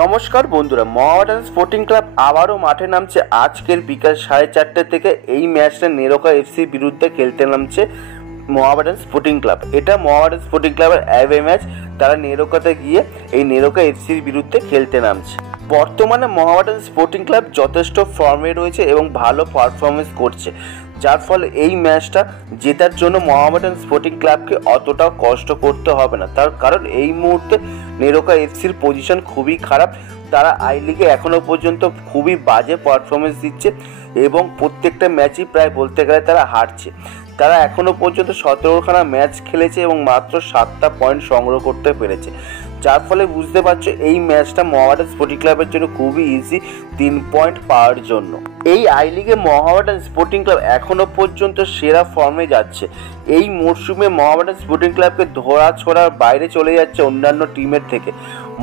নমস্কার বন্ধুরা, Mohammedan sporting club আবারও মাঠে নামছে আজকের বিকাল 4:30 থেকে। এই ম্যাচটা নেরোকা এফসির বিরুদ্ধে খেলতে নামছে মোহামেডান স্পোর্টিং ক্লাব। এটা মোহামেডান স্পোর্টিং ক্লাবের অ্যাওয়ে ম্যাচ। তারা নেরোকাতে গিয়ে এই নেরোকা এফসির বিরুদ্ধে খেলতে নামছে। বর্তমানে মোহামেডান স্পোর্টিং ক্লাব যথেষ্ট ফর্মে রয়েছে এবং ভালো পারফরমেন্স করছে, যার ফলে এই ম্যাচটা জেতার জন্য মোহামেডান স্পোর্টিং ক্লাবকে অতটাও কষ্ট করতে হবে না। তার কারণ এই মুহূর্তে নেরোকা এফসির পজিশন খুবই খারাপ। তারা আই লিগে এখনও পর্যন্ত খুবই বাজে পারফরমেন্স দিচ্ছে এবং প্রত্যেকটা ম্যাচই প্রায় বলতে গেলে তারা হারছে। তারা এখনও পর্যন্ত 17খানা ম্যাচ খেলেছে এবং মাত্র 7টা পয়েন্ট সংগ্রহ করতে পেরেছে, যার ফলে বুঝতে পারছো এই ম্যাচটা মোহামেডান স্পোর্টিং ক্লাবের জন্য খুবই ইজি 3 পয়েন্ট পাওয়ার জন্য। এই আই লিগে মোহামেডান স্পোর্টিং ক্লাব এখনও পর্যন্ত সেরা ফর্মে যাচ্ছে। এই মরশুমে মোহামেডান স্পোর্টিং ক্লাবকে ধরা ছোড়ার বাইরে চলে যাচ্ছে অন্যান্য টিমের থেকে।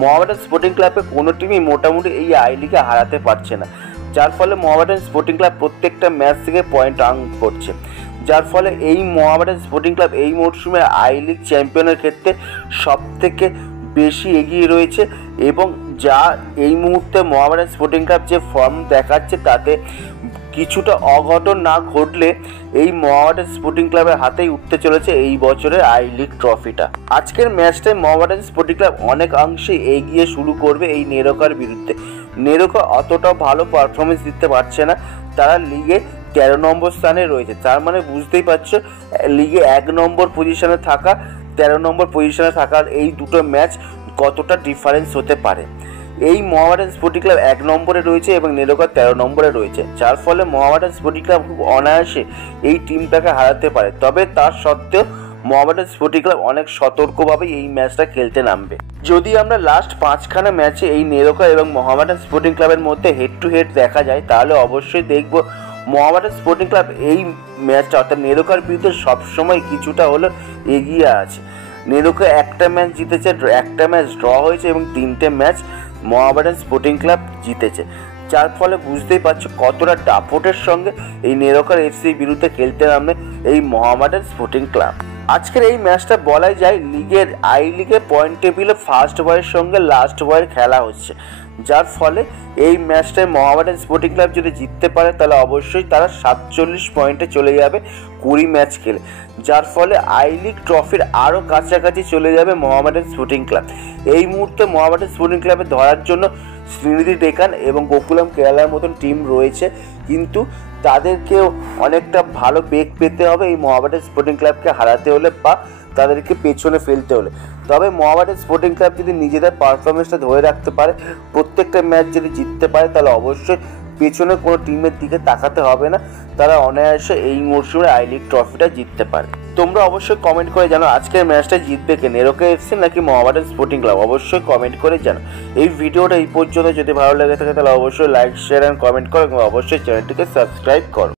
মোহামেডান স্পোর্টিং ক্লাবকে কোনো টিমই মোটামুটি এই আই লিগে হারাতে পারছে না, যার ফলে মোহামেডান স্পোর্টিং ক্লাব প্রত্যেকটা ম্যাচ থেকে পয়েন্ট আর্ন করছে। যার ফলে এই মোহামেডান স্পোর্টিং ক্লাব এই মরশুমে আই লিগ চ্যাম্পিয়নের ক্ষেত্রে সবথেকে বেশি এগিয়ে রয়েছে এবং যা এই মুহূর্তে মোহামেডান স্পোর্টিং ক্লাব যে ফর্ম দেখাচ্ছে তাতে কিছুটা অঘটন না ঘটলে এই মোহামেডান স্পোর্টিং ক্লাবের হাতেই উঠতে চলেছে এই বছরের আই লিগ ট্রফিটা। আজকের ম্যাচটায় মোহামেডান স্পোর্টিং ক্লাব অনেকাংশে এগিয়ে শুরু করবে এই নেরোকার বিরুদ্ধে। নেরোকা অতটা ভালো পারফরমেন্স দিতে পারছে না, তারা লিগে 13 নম্বর স্থানে রয়েছে। তার মানে বুঝতেই পারছো লিগে 1 নম্বর পজিশনে থাকা 13 নম্বর পজিশনে থাকার এই দুটো ম্যাচ কতটা ডিফারেন্স হতে পারে। এই মোহামেডান স্পোর্টিং ক্লাব 1 নম্বরে রয়েছে এবং নেরোকা 13 নম্বরে রয়েছে, যার ফলে মোহামেডান স্পোর্টিং ক্লাব খুব অনায়াসে এই টিমটাকে হারাতে পারে। তবে তার সত্ত্বেও মোহামেডান স্পোর্টিং ক্লাব অনেক সতর্কভাবে এই ম্যাচটা খেলতে নামবে। যদি আমরা লাস্ট 5খানা ম্যাচে এই নেরোকা এবং মোহামেডান স্পোর্টিং ক্লাবের মধ্যে হেড টু হেড দেখা যায়, তাহলে অবশ্যই দেখব মোহামেডান স্পোর্টিং ক্লাব এই ম্যাচটা অর্থাৎ নেরোকার বিরুদ্ধে সবসময় কিছুটা হলেও এগিয়ে আছে। নেরোকা একটা ম্যাচ জিতেছে, একটা ম্যাচ ড্র হয়েছে এবং 3টে ম্যাচ মোহামেডান স্পোর্টিং ক্লাব জিতেছে, যার ফলে বুঝতেই পারছো কতটা দাপটের সঙ্গে এই নেরোকার এফসির বিরুদ্ধে খেলতে নামবে এই মোহামেডান স্পোর্টিং ক্লাব। আজকের এই ম্যাচটা বলাই যায় লিগের আই লিগে পয়েন্ট টেবিলে ফার্স্ট বয়ের সঙ্গে লাস্ট বয়ের খেলা হচ্ছে, যার ফলে এই ম্যাচটায় মোহামেডান স্পোর্টিং ক্লাব যদি জিততে পারে তাহলে অবশ্যই তারা 47 পয়েন্টে চলে যাবে 20 ম্যাচ খেলে, যার ফলে আই লিগ ট্রফির আরও কাছাকাছি চলে যাবে মোহামেডান স্পোর্টিং ক্লাব। এই মুহূর্তে মোহামেডান স্পোর্টিং ক্লাবে ধরার জন্য শ্রীনিধি ডেকান এবং গোকুলাম কেরালার মতন টিম রয়েছে, কিন্তু তাদেরকেও অনেকটা ভালো বেগ পেতে হবে এই মোহামেডান স্পোর্টিং ক্লাবকে হারাতে হলে বা তাদেরকে পেছনে ফেলতে হলে। তবে মোহামেডান স্পোর্টিং ক্লাব যদি নিজেদের পারফরমেন্সটা ধরে রাখতে পারে, প্রত্যেকটা ম্যাচ যদি জিততে পারে, তাহলে অবশ্যই পেছনে কোনো টিমের দিকে তাকাতে হবে না, তারা অনায়াসে এই মরশুমে আই লিগ ট্রফিটা জিততে পারে। তোমরা অবশ্যই কমেন্ট করে জানো আজকের ম্যাচটা জিতবে কে, নেরোকা এফসি নাকি মোহামেডান স্পোর্টিং ক্লাব? অবশ্যই কমেন্ট করে জানো। এই ভিডিওটা এই পর্যন্ত যদি ভালো লেগে থাকে তাহলে অবশ্যই লাইক, শেয়ার অ্যান্ড কমেন্ট করো এবং অবশ্যই চ্যানেলটিকে সাবস্ক্রাইব করো।